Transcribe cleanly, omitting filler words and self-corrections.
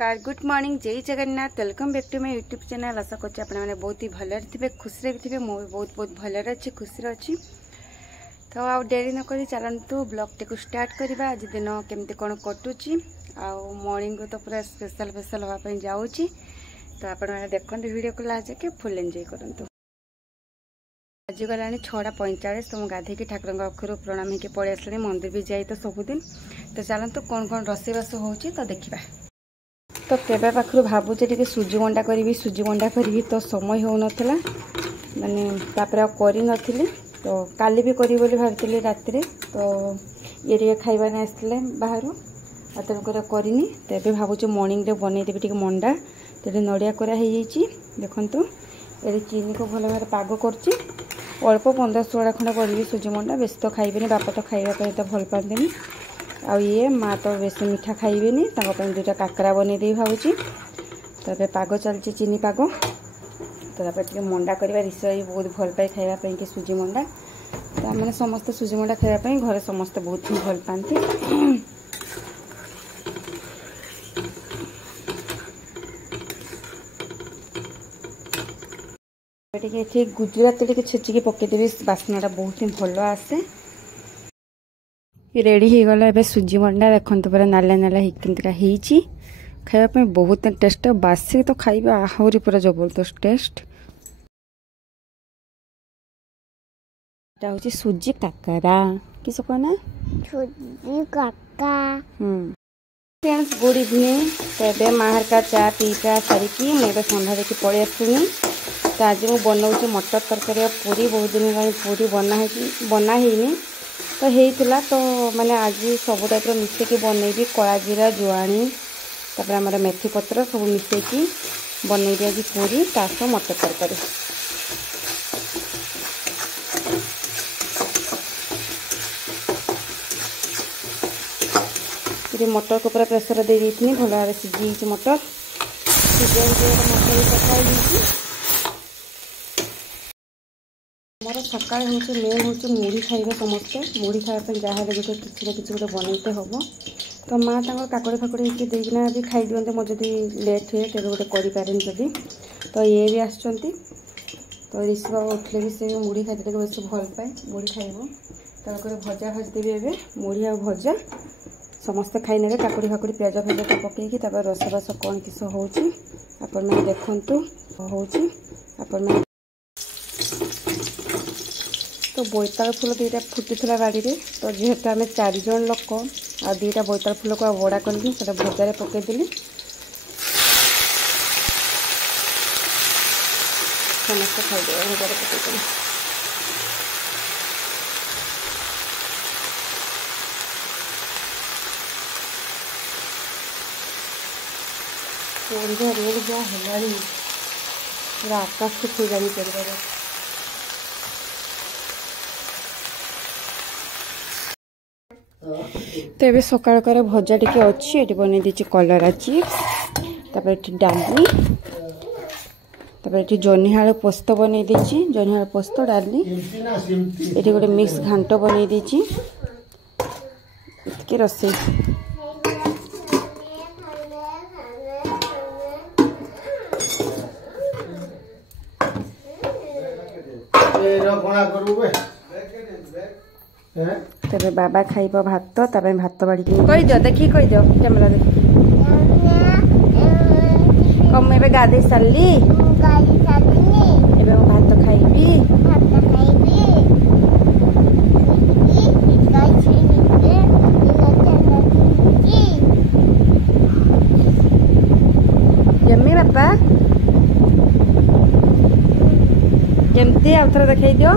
नमस्कार good morning जय Jagannath welcome back to my YouTube channel. आशा करछि आपने माने बहुत ही भलरे थिबे खुशी भी थिबे। मो भी बहुत भलरे अछि खुशी अछि। तो आ डेरी न करी चलंतु ब्लॉग टे को स्टार्ट करबा। आज दिन केमते कोन कटुची आ मॉर्निंग तो पूरा स्पेशल होवा पई जाउची। तो आपण माने देखंतु वीडियो को लास्ट के फुल एंजॉय करंतु। आज गलानी 6:45 तो गाधे की ठाकुर अखर प्रणाम होकर पड़े आसली मंदिर भी जाए तो सबुदिन। तो चलतु कौन कौन रोसईबास होची तो देखा। तो केबे पाखरु भाबुचे टिके सुजी मंडा करी तो समय हो नथला माने तापर करी नथिली। तो काली भी करी बोली भाबथिली रात्रि। तो ये टिके खाइबा ने आसले बाहरु आतन करे करिनी। तेबे भाबुचे मॉर्निंग रे बनै देबी टिके मंडा। तेरे नडिया करा हे जाईची देखंतु। ए चीनी को भल भाबे पागो करची। अल्प 15-16 खंड करी सुजी मंडा। बेस तो खाइबेनी बापा तो खाइबा पे तो भल पांदेनी। आ ये माँ तो बेस मीठा खाइबेनी ताको दुटा काकरा बनै दे भाबुची। तबे पागो चलची चीनी पागो। तो तापर मंडा करबा रिसई बहुत भल पाए खाइबा पे कि सुजी मंडा। तो मैंने समस्त सुजी मंडा खाइबा पे घरे समस्त बहुत ही भल पाती। टे गुजराती टे छेचिकी पकईदेवी बास्नाटा बहुत ही भल आसे। रेडी हो गला एबे सुजी मंडा देखंतु पूरा नाला नाला हिकिंतरा हेची। खाइबा पे बहुत टेस्ट। बासी तो खाइबा आहुरी पूरा जबरदस्त टेस्ट। एटा होची सुजी काकरा किस कोना सुजी काका। Friends good evening. तेबे माहर का चा पीका सारिकी मैं संध्या देखी पड़े आसुनी। तो आज मुझे बनाऊँ मटर तरकारी पूरी। बहुत दिन का पूरी बना ही तो होता। तो मैंने आज सब टाइप मिसेकी बनईबी कला जीरा जुआणी तापर आम मेथी पत्र सब मिसेकी बनईबी आज पूरी तास मटर तरकारी। मटर को पूरा प्रेसर दे दी भल भाव सीझी मटर मोर सकाल हूँ मेन हूँ मुढ़ी खाइबा। समस्ते मुढ़ी खावाई जहाँ गोटे किसी ना किसी गोटे बनते हम। तो माँ काकड़ी फाकड़ी देना भी खाई दिखते मोर जब लेट हुए तेज गोटे करें जदि। तो ये भी आसुँच। तो ऋषि बाबा उठले भी से मुढ़ी खाते बेस भल पाए मुढ़ी खाइब। तो भजा भाजदेवी एवं मुढ़ी आ भजा समस्ते खाई ने काकुड़ी फाकुड़ी प्याज फाज पकईकी रोसबास कौन किस होने देखु हो। तो बोईताल फूल दीटा फुटी बाड़ी रे। तो जेहेतु आम 4 जन लोक आ 2टा बोईताल फूल को बड़ा करी से भजार पकईदेली। समस्त खाईदे भजार पकईदेली। संध्या रोड जा है पूरा आकाश को छुईलानी कर। तो ये सकाल कर भजा टी अच्छी ये बन दी कलरा चिप्स डाली ये जह्नी आलू पोस्त बन दी जह्नी आलू पोस्त डाली ये गोटे मिक्स घांट बन दी रोसे। तबे बाबा खाइब भात भात बाड़ी कही दियो देखी कही दियो कैमरा देखी कम एबे गाधे सारली एबे भात खाइबी। यम्मी बापा केमती आउ थोड़ा देखई दियो।